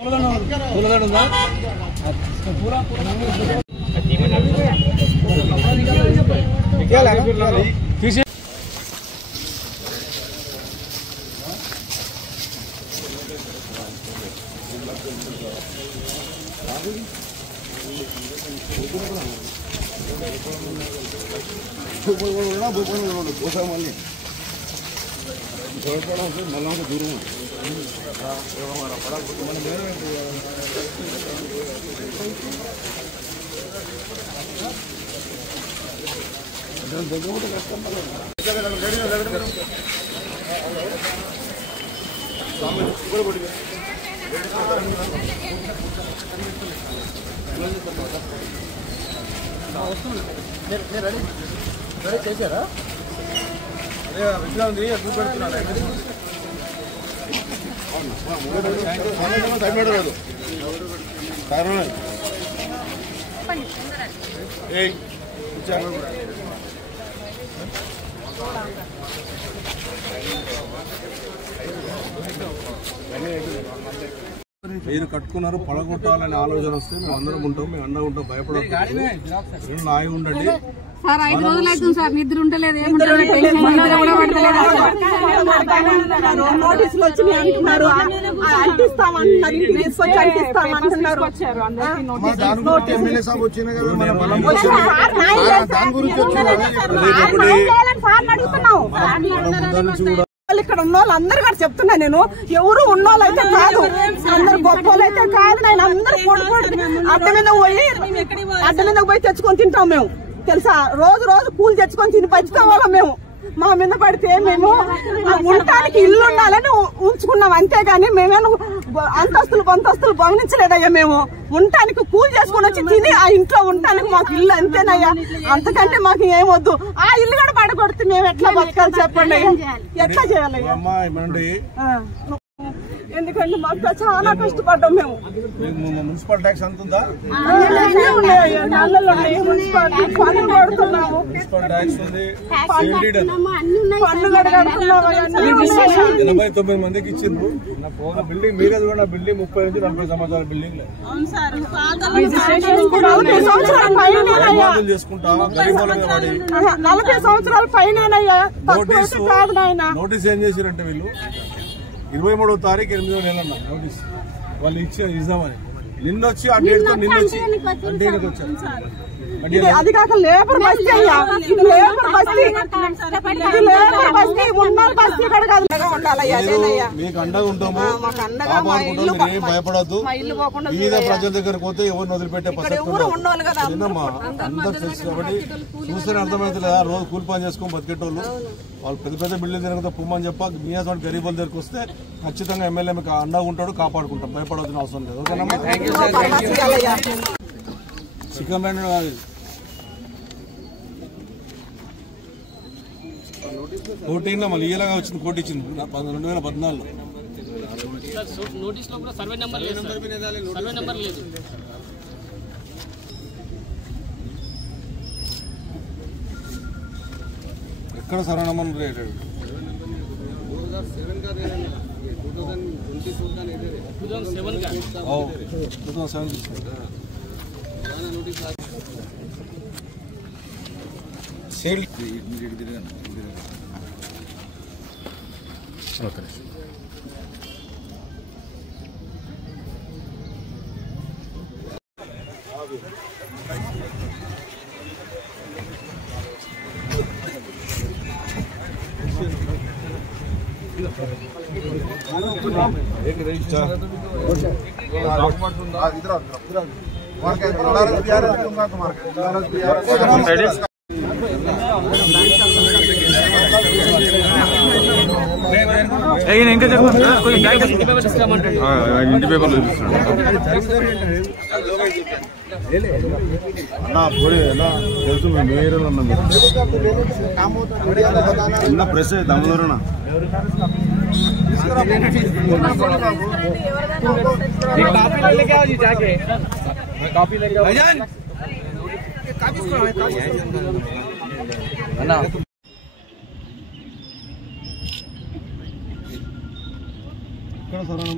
दूर రెడీ చేశారా? అదే విషయం ఉంది చూపెడుతున్నాను రాదు కారణం మీరు కట్టుకున్నారు పడగొట్టాలనే ఆలోచన వస్తే మేము అందరం ఉంటాం, మేము అండగా ఉంటాం, భయపడదు నాయి ఉండండి. సార్ 5 రోజులు అవుతుంది సార్, నిద్ర ఉండలేదు, నోటీసులు వచ్చినాయి అంటున్నారు, అంటిస్తామంటున్నారు, ఇంటికి తీసుకొచ్చి అంటిస్తామంటున్నారు. ఎమ్మెల్యే సాబ్ వచ్చినా కదా దాని గురించి ఇక్కడ ఉన్న వాళ్ళు అందరు కూడా చెప్తున్నా, నేను ఎవరు ఉన్నోళ్ళు అయితే కాదు, అందరు గొప్ప వాళ్ళు అయితే కాదు. నేను అందరు అడ్డ మీద పోయి తెచ్చుకొని తింటాం మేము, తెలుసా? రోజు రోజు కూలి తెచ్చుకొని తిని బతికోవాళ్ళం మేము. మా మీద పడితే మేము ఉండటానికి ఇల్లు ఉండాలని ఉంచుకున్నాం, అంతేగాని మేమేమో అంతస్తులు గమనించలేదయ్యా. మేము ఉండటానికి కూలి చేసుకుని వచ్చి తిని ఆ ఇంట్లో ఉండటానికి మాకు ఇల్లు అంతేనయ్యా, అంతకంటే మాకు ఏమొద్దు. ఆ ఇల్లు కూడా పడగొడితే మేము ఎట్లా బతకాలి చెప్పండి అయ్యా, ఎట్లా చేయాలయ్యా? ఎందుకంటే మాకు చాలా కష్టపడ్డాం మేము. మున్సిపల్ ట్యాక్స్ ఎంత ఉందా? మున్సిపాలిటీ పన్ను కడుతున్నాము, మున్సిపల్ ట్యాక్స్ ఉంది, 89 మందికి ఇచ్చిండ్రు. బిల్డింగ్ మీరే చూడండి, బిల్డింగ్ 30 నుంచి 40 సంవత్సరాల బిల్డింగ్ చేసుకుంటా 40 సంవత్సరాల పైన. నోటీస్ ఏం చేశారంటే వీళ్ళు 23వ తారీఖు 8వ నెల నోటీస్ వాళ్ళు ఇద్దామని నిన్నొచ్చి ఆ డేట్ తో నిన్నొచ్చి డేట్కి వచ్చారు. అది కాక లేబర్ బస్తీ అయ్యా, ఇది లేబర్ బస్తీ, మీకు అండగా ఉంటాము, ఏం భయపడద్దు. మీద ప్రజల దగ్గరకు పోతే ఎవరిని వదిలిపెట్టే పరిస్థితిమ్మా అందరు తెలుసు కాబట్టి చూస్తేనే అర్థమవుతుంది కదా. రోజు కూలి పని చేసుకొని బతికేటోళ్ళు వాళ్ళు పెద్ద పెద్ద బిల్డింగ్ తిరగతో పొమ్మని చెప్ప మీయాసోటి గరీబుల దగ్గరకు వస్తే ఖచ్చితంగా ఎమ్మెల్యే మీకు అండగా ఉంటాడు, కాపాడుకుంటాం, భయపడవలసిన అవసరం లేదు. ఓకేనమ్మా? చికెన్ బ్యాండ్ కాదు, కోటి మళ్ళీ ఇలాగా వచ్చింది, కోటి ఇచ్చింది 2014లో. ఎక్కడ సర్వే నెంబర్ 2007 సేల్ ఓకే. ఇంకా ఇంటి పేపర్లు తెలుసు మేము ఏరియాలో ఉన్నాం. చిన్న ప్రెస్ దమ్మదూరనా ఇక్కడ సరైన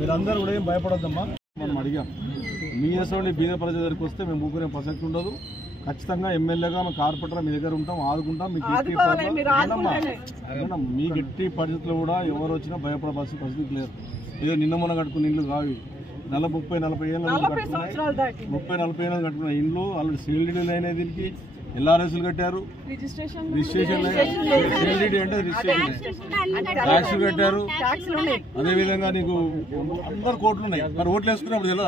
మీరందరూ కూడా ఏం భయపడొద్దమ్మా. మనం అడిగాం మీ అసలు బీద ప్రజల దగ్గరికి వస్తే మేము ఊరుకునే ప్రసక్తి ఉండదు. ఖచ్చితంగా ఎమ్మెల్యేగా మేము కార్పొరేటర్ మీ దగ్గర ఉంటాం, ఆదుకుంటాం. మీకు మీకు ఎట్టి పరిస్థితుల్లో కూడా ఎవరు వచ్చినా భయపడవలసిన పరిస్థితి లేదు. ఏదో నిన్న మొన్న కట్టుకున్న ఇల్లు కావి 30-40 ఏళ్ళు 30-40 ఏళ్ళు కట్టుకున్న ఇండ్లు ఆల్రెడీ సీల్డ్ అయినాయి. దీనికి ఎల్ఆర్ఎస్లు కట్టారు, రిజిస్ట్రేషన్ సీల్డ్ అంటే రిజిస్ట్రేషన్ ట్యాక్స్ కట్టారు. అదేవిధంగా నీకు అందరు కోట్లు ఉన్నాయి. మరి ఓట్లు వేసుకున్నప్పుడు తెలియదా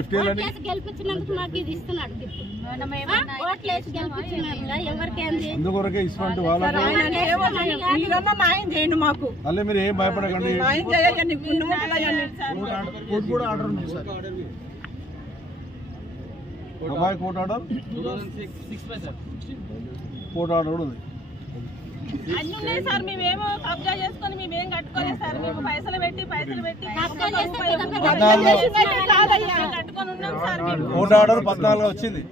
ఎఫ్టీఎల్ అని అందుకొరకే ఇటువంటి వాళ్ళకి అల్లే మీరు ఏం భయపడకండి. కోర్టు ఆర్డర్ కోర్టు ఆర్డర్ కూడా ఉంది. అన్ని ఉన్నాయి సార్. మేమేమో కబ్జా చేసుకొని మేమేం కట్టుకోలేదు సార్. మేము పైసలు పెట్టి కట్టుకొని ఉన్నాం సార్. కోర్టు ఆర్డర్ 14 వచ్చింది,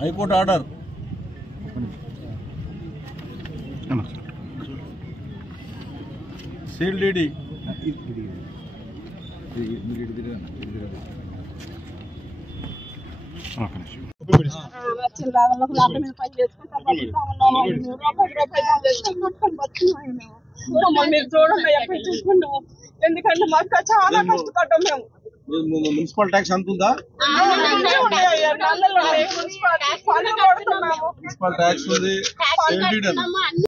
హైకోర్టు ఆర్డర్. సీల్ డీడీ ఎందుకంటే మాకు చాలా కష్టపడ్డాం మేము. మున్సిపల్ ట్యాక్స్ అంత ఉందా? మున్సిపల్ ట్యాక్స్ ఉంది.